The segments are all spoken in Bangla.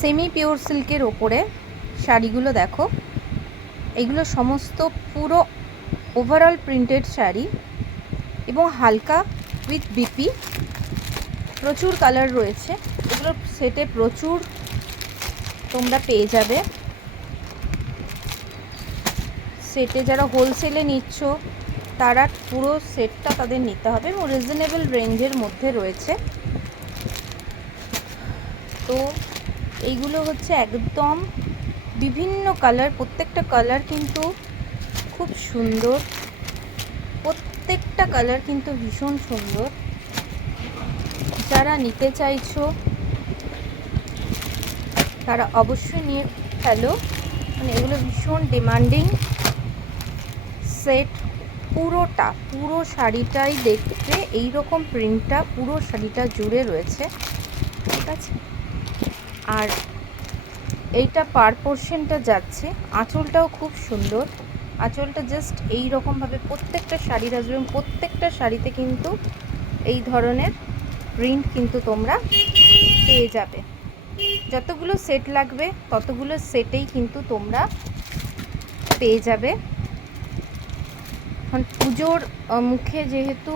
সেমি পিওর সিল্কের ওপরে শাড়িগুলো দেখো, এগুলো সমস্ত পুরো ওভারঅল প্রিন্টেড শাড়ি এবং হালকা উইথ বিপি, প্রচুর কালার রয়েছে। এগুলো সেটে প্রচুর তোমরা পেয়ে যাবে। সেটে যারা হোলসেলে নিচ্ছ তারা পুরো সেটটা তাদের নিতে হবে এবং রিজনেবল রেঞ্জের মধ্যে রয়েছে। তো এইগুলো হচ্ছে একদম বিভিন্ন কালার, প্রত্যেকটা কালার কিন্তু খুব সুন্দর, প্রত্যেকটা কালার কিন্তু ভীষণ সুন্দর। যারা নিতে চাইছো তারা অবশ্যই নিয়ে ফেলো, মানে এগুলো ভীষণ ডিমান্ডিং সেট। পুরো শাড়িটাই দেখতে এইরকম প্রিন্টটা পুরো শাড়িটা জুড়ে রয়েছে, ঠিক আছে। আর এইটা পার পোর্শনটা যাচ্ছে, আঁচলটাও খুব সুন্দর। আঁচলটা জাস্ট এই রকমভাবে প্রত্যেকটা শাড়ির আসবে, প্রত্যেকটা শাড়িতে কিন্তু এই ধরনের প্রিন্ট কিন্তু তোমরা পেয়ে যাবে। যতগুলো সেট লাগবে ততগুলো সেটেই কিন্তু তোমরা পেয়ে যাবে। এখন পুজোর মুখে যেহেতু,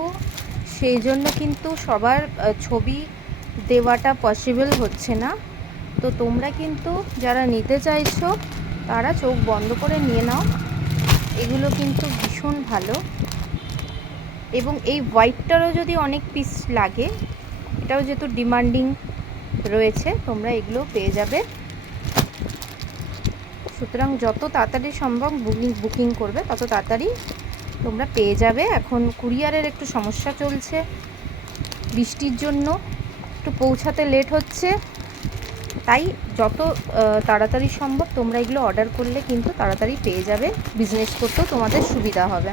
সেই জন্য কিন্তু সবার ছবি দেওয়াটা পসিবল হচ্ছে না। তো তোমরা কিন্তু যারা নিতে চাইছো তারা চোখ বন্ধ করে নিয়ে নাও, এগুলো কিন্তু ভীষণ ভালো। এবং এই হোয়াইটটারও যদি অনেক পিস লাগে, এটাও যেহেতু ডিমান্ডিং রয়েছে, তোমরা এগুলো পেয়ে যাবে। সুতরাং যত তাড়াতাড়ি সম্ভব বুকিং করবে তত তাড়াতাড়ি তোমরা পেয়ে যাবে। এখন কুরিয়ারের একটু সমস্যা চলছে, বৃষ্টির জন্য একটু পৌঁছাতে লেট হচ্ছে, তাই যত তাড়াতাড়ি সম্ভব তোমরা এগুলো অর্ডার করলে কিন্তু তাড়াতাড়ি পেয়ে যাবে, বিজনেস করতেও তোমাদের সুবিধা হবে।